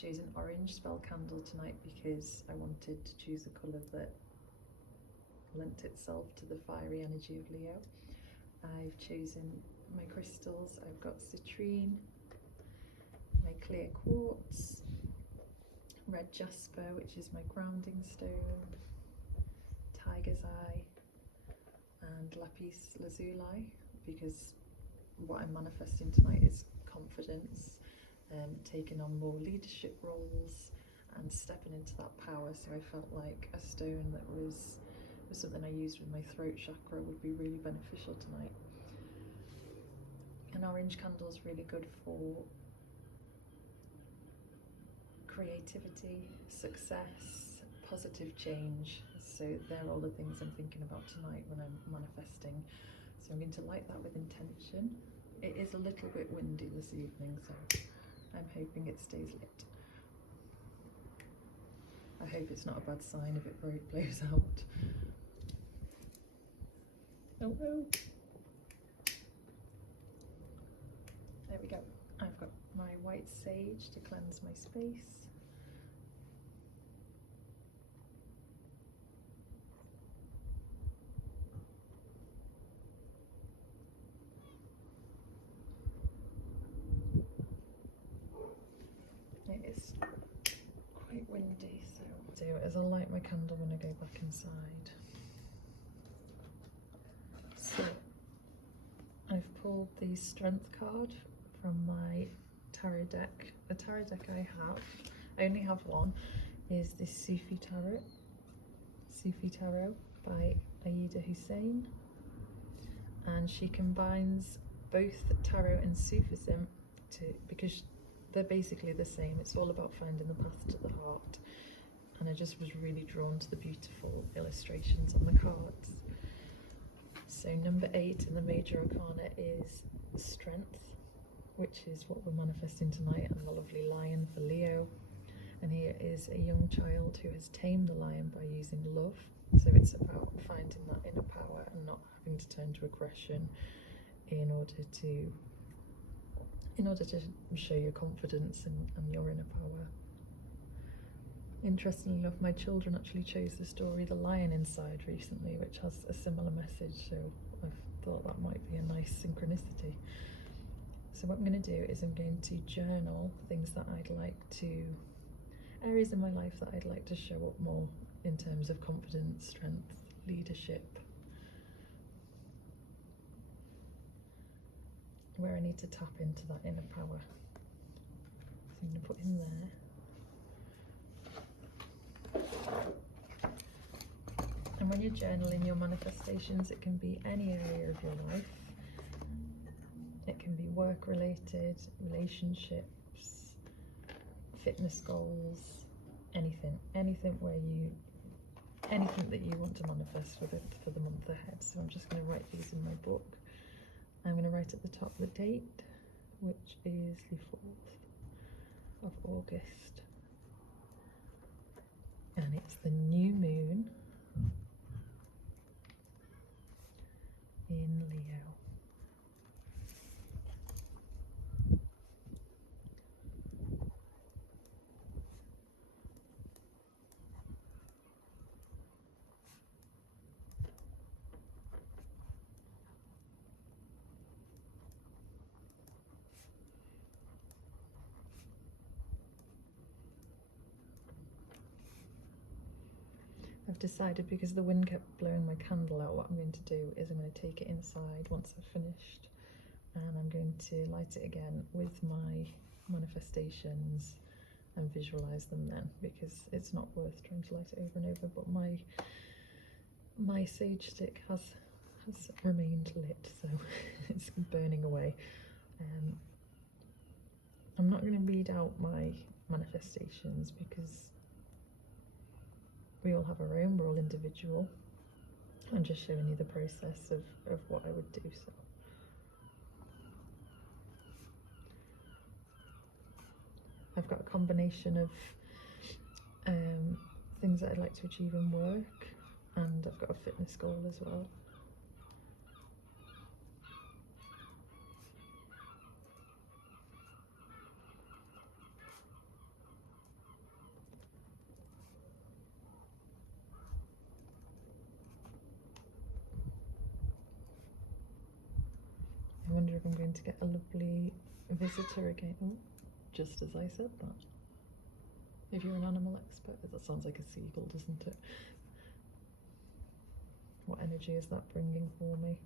chosen orange spell candle tonight because I wanted to choose a colour that lent itself to the fiery energy of Leo. I've chosen my crystals. I've got citrine, my clear quartz, red jasper, which is my grounding stone, tiger's eye, and lapis lazuli, because what I'm manifesting tonight is confidence, taking on more leadership roles and stepping into that power. So I felt like a stone that was something I used with my throat chakra would be really beneficial tonight. An orange candle is really good for creativity, success, positive change. So they're all the things I'm thinking about tonight when I'm manifesting. So I'm going to light that with intention. It is a little bit windy this evening, so I'm hoping it stays lit. I hope it's not a bad sign if it blows out. Oh no. There we go. I've got my white sage to cleanse my space. It is quite windy, so what I'll do is I'll light my candle when I go back inside. So I've pulled the Strength card from my tarot deck. The tarot deck I only have one, is this Sufi Tarot by Aida Hussein, and she combines both tarot and Sufism because they're basically the same. It's all about finding the path to the heart, and I just was really drawn to the beautiful illustrations on the cards. So number 8 in the major arcana is strength, which is what we're manifesting tonight, and the lovely lion for Leo. And here is a young child who has tamed the lion by using love. So it's about finding that inner power and not having to turn to aggression in order to show your confidence and your inner power. Interestingly enough, my children actually chose the story The Lion Inside recently, which has a similar message, so I thought that might be a nice synchronicity. So what I'm going to do is I'm going to journal things that I'd like to, areas in my life that I'd like to show up more in terms of confidence, strength, leadership, where I need to tap into that inner power. So I'm going to put in there. And when you're journaling your manifestations, it can be any area of your life. It can be work related, relationships, fitness goals, anything that you want to manifest for the month ahead. So I'm just going to write these in my book. I'm going to write at the top the date, which is the 4th of August. And it's the new moon in Leo. I've decided, because the wind kept blowing my candle out, what I'm going to do is I'm going to take it inside once I've finished, and I'm going to light it again with my manifestations and visualize them then, because it's not worth trying to light it over and over. But my sage stick has remained lit, so it's burning away. I'm not going to read out my manifestations because we all have our own, we're all individual. I'm just showing you the process of what I would do. So I've got a combination of things that I'd like to achieve in work, and I've got a fitness goal as well. if I'm going to get a lovely visitor again. Oh, just as I said that. If you're an animal expert, that sounds like a seagull, doesn't it? What energy is that bringing for me?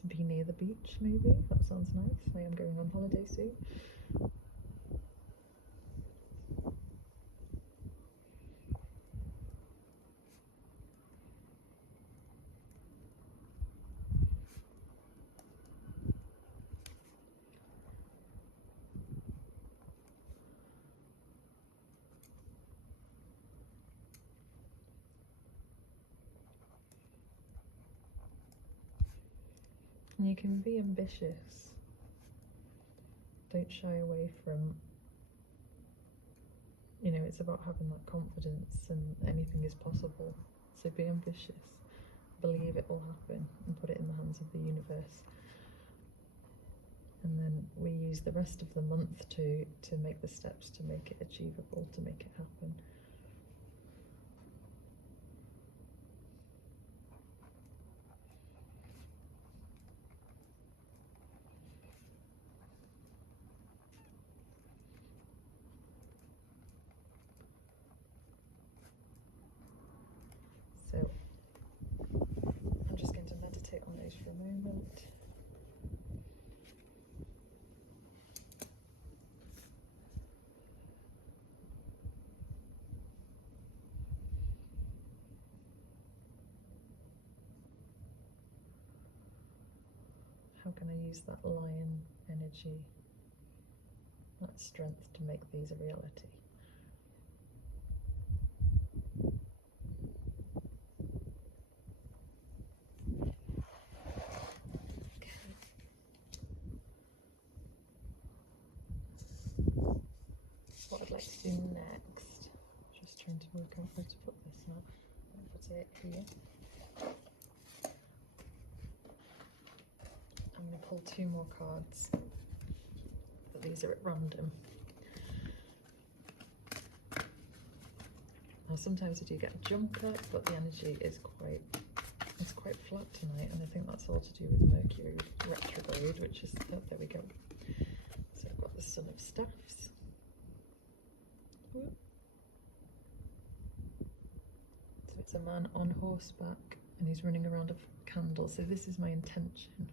To be near the beach, maybe? That sounds nice. I am going on holiday soon. And you can be ambitious. Don't shy away from, you know, it's about having that confidence and anything is possible. So be ambitious, believe it will happen and put it in the hands of the universe. And then we use the rest of the month to make the steps to make it achievable, to make it happen. So I'm just going to meditate on those for a moment. How can I use that lion energy, that strength to make these a reality? What I'd like to do next, just trying to work out where to put this now. I'll put it here. I'm going to pull 2 more cards, but these are at random. Now sometimes I do get a jumper, but the energy is quite flat tonight, and I think that's all to do with Mercury retrograde, which is, oh, there we go. So I've got the Son of Staffs. So it's a man on horseback and he's running around a candle. So this is my intention.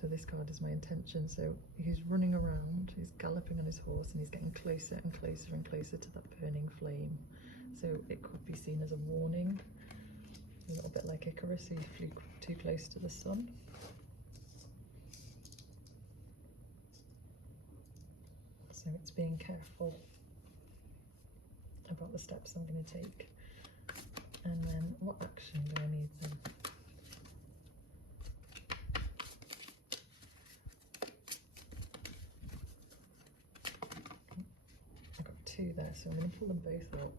So this card is my intention. So he's running around, he's galloping on his horse, and he's getting closer and closer and closer to that burning flame. So it could be seen as a warning, a little bit like Icarus, who flew too close to the sun. So it's being careful about the steps I'm going to take. And then what action do I need then? I've got 2 there, so I'm going to pull them both out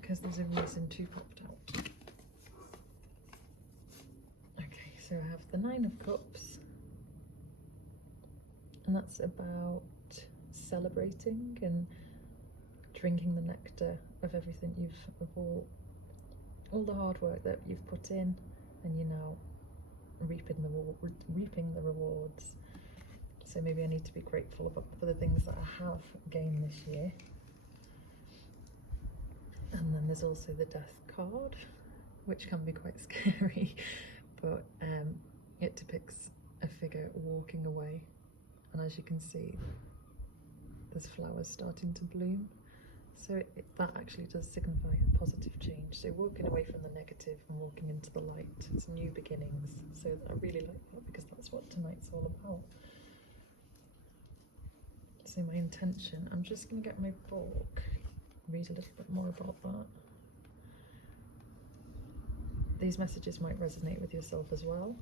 because there's a reason 2 popped out. Okay, so I have the 9 of Cups, and that's about celebrating and drinking the nectar of everything of all the hard work that you've put in, and you're now reaping the rewards. So maybe I need to be grateful for the things that I have gained this year. And then there's also the Death card, which can be quite scary, but it depicts a figure walking away, and as you can see, there's flowers starting to bloom. So that actually does signify a positive change. So walking away from the negative and walking into the light. It's new beginnings. So I really like that, because that's what tonight's all about. So my intention, I'm just going to get my book, read a little bit more about that. These messages might resonate with yourself as well.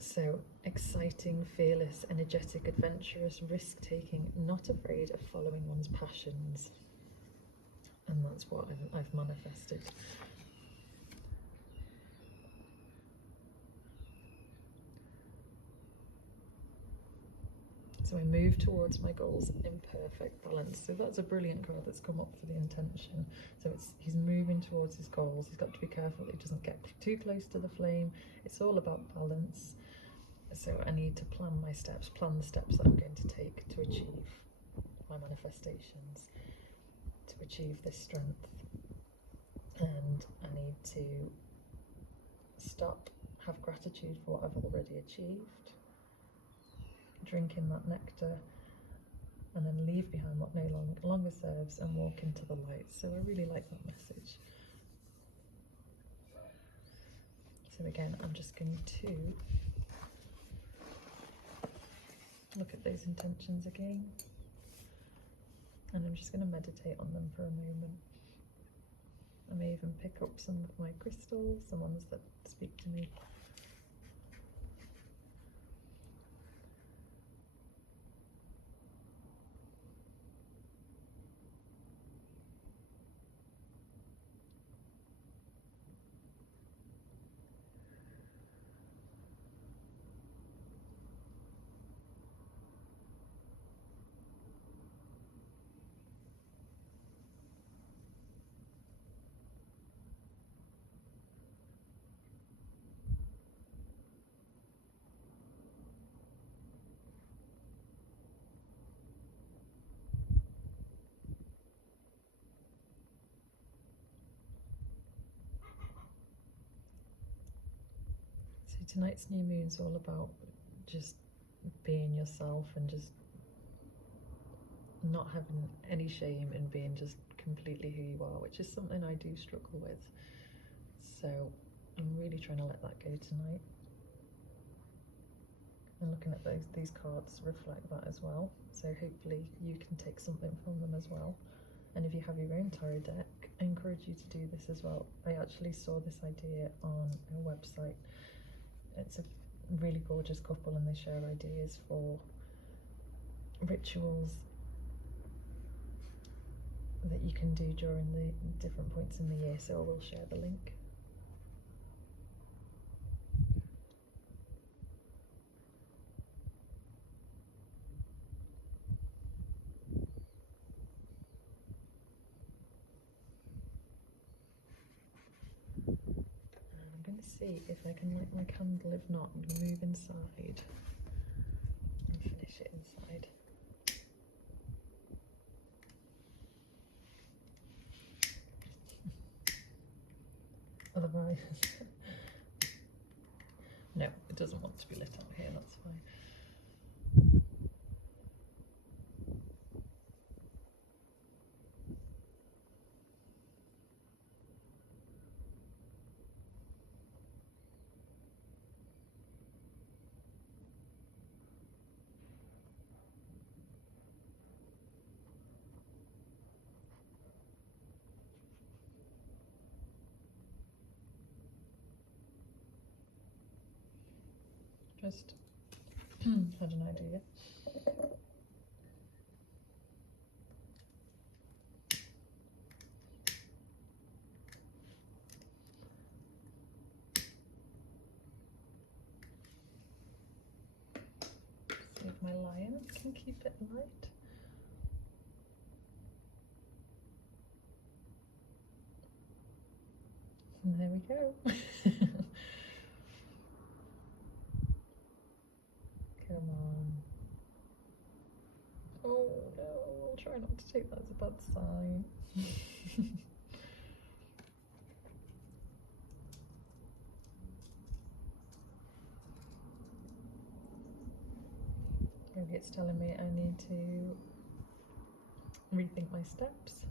So, exciting, fearless, energetic, adventurous, risk-taking, not afraid of following one's passions. And that's what I've manifested. So I move towards my goals in perfect balance. So that's a brilliant card that's come up for the intention. So he's moving towards his goals. He's got to be careful that he doesn't get too close to the flame. It's all about balance. So I need to plan my steps, plan the steps that I'm going to take to achieve my manifestations, to achieve this strength. And I need to stop, have gratitude for what I've already achieved, drink in that nectar, and then leave behind what no longer serves and walk into the light. So I really like that message. So again, I'm just going to look at those intentions again, and I'm just going to meditate on them for a moment. I may even pick up some of my crystals, the ones that speak to me. So tonight's new moon's all about just being yourself and just not having any shame in being just completely who you are, which is something I do struggle with. So I'm really trying to let that go tonight. And looking at these cards reflect that as well. So hopefully you can take something from them as well. And if you have your own tarot deck, I encourage you to do this as well. I actually saw this idea on a website. It's a really gorgeous couple and they share ideas for rituals that you can do during the different points in the year, so I will share the link. And I'm going to see if I can light my candle. If not, I'm going to move inside and finish it inside. Otherwise, no, it doesn't want to be lit up here, that's fine. Just had an idea. See if my lion can keep it light. And there we go. Come on. Oh no, I'll try not to take that as a bad sign. Maybe it's telling me I need to rethink my steps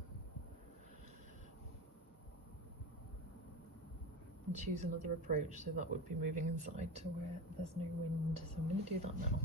and choose another approach, so that would be moving inside to where there's no wind. So I'm going to do that now.